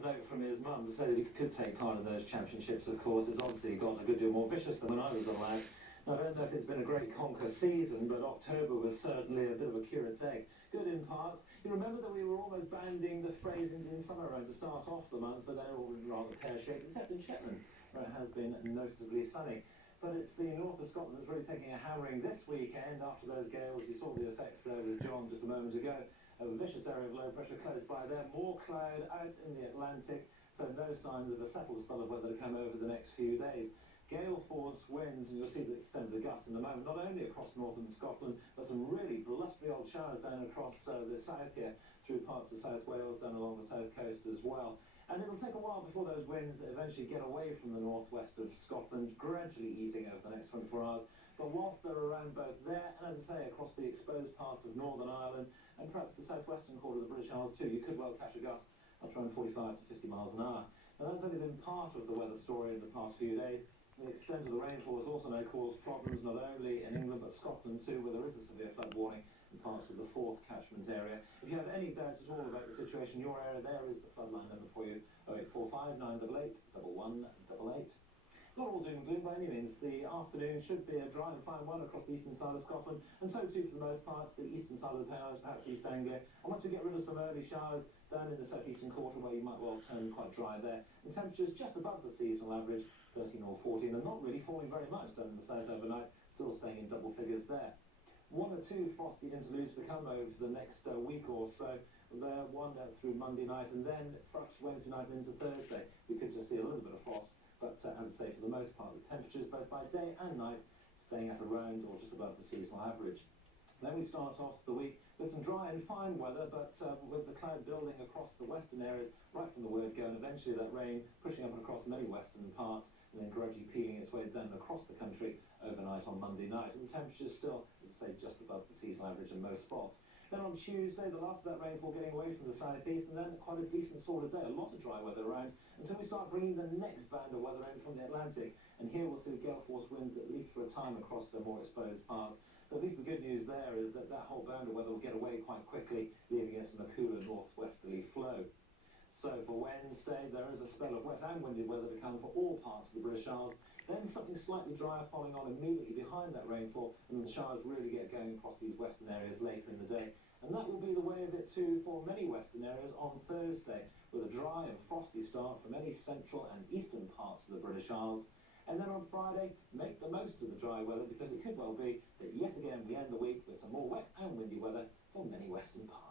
A note from his mum to say that he could take part in those championships, of course. It's obviously gotten a good deal more vicious than when I was a lad. Now, I don't know if it's been a great conquer season, but October was certainly a bit of a curate's egg. Good in parts. You remember that we were almost banding the phrase Indian summer around to start off the month, but they're all rather pear-shaped, except in Shetland, where it has been noticeably sunny. But it's the north of Scotland that's really taking a hammering this weekend after those gales. You saw the effects there with John just a moment ago. A vicious area of low pressure close by there. More cloud out in the Atlantic, so no signs of a settled spell of weather to come over the next few days. Gale force winds, and you'll see the extent of the gusts in a moment, not only across northern Scotland, but some really blustery old showers down across the south here, through parts of South Wales, down along the south coast as well. And it'll take a while before those winds eventually get away from the northwest of Scotland, gradually easing over the next 24 hours. But whilst they're around both there, and as I say, across the exposed parts of Northern Ireland, and perhaps the southwestern quarter of the British Isles too, you could well catch a gust at around 45 to 50 miles an hour. Now that's only been part of the weather story in the past few days. The extent of the rainfall has also now caused problems not only in England but Scotland too, where there is a severe flood warning in parts of the 4th catchment area. If you have any doubts at all about the situation in your area, there is the floodline number for you, 0845 988 1188. Not all doom and gloom by any means. The afternoon should be a dry and fine one across the eastern side of Scotland, and so too for the most part the eastern side of the Pennines, perhaps East Anglia. And once we get rid of some early showers down in the southeastern quarter, where you might well turn quite dry there, and temperatures just above the seasonal average, 13 or 14, and not really falling very much down in the south overnight, still staying in double figures there. One or two frosty interludes to come over the next week or so. There, one through Monday night, and then perhaps Wednesday night and into Thursday, we could just see a little bit of frost. But as I say, for the most part, the temperatures both by day and night staying at around or just above the seasonal average. Then we start off the week with some dry and fine weather, but with the cloud building across the western areas right from the word go, and eventually that rain pushing up and across many western parts, and then gradually peeling its way down across the country overnight on Monday night. And the temperatures still, as I say, just above the seasonal average in most spots. Then on Tuesday, the last of that rainfall getting away from the southeast, and then quite a decent sort of day, a lot of dry weather around, until we start bringing the next band of weather in from the Atlantic. And here we'll see gale force winds at least for a time across the more exposed parts. But at least the good news there is that that whole band of weather will get away quite quickly, leaving us in a cooler northwesterly flow. So for Wednesday, there is a spell of wet and windy weather to come for all parts of the British Isles. Then something slightly drier following on immediately behind that rainfall, and the showers really get going across these western areas later in the day. And that will be the way of it too for many western areas on Thursday, with a dry and frosty start for many central and eastern parts of the British Isles. And then on Friday, make the most of the dry weather, because it could well be that yet again we end the week with some more wet and windy weather for many western parts.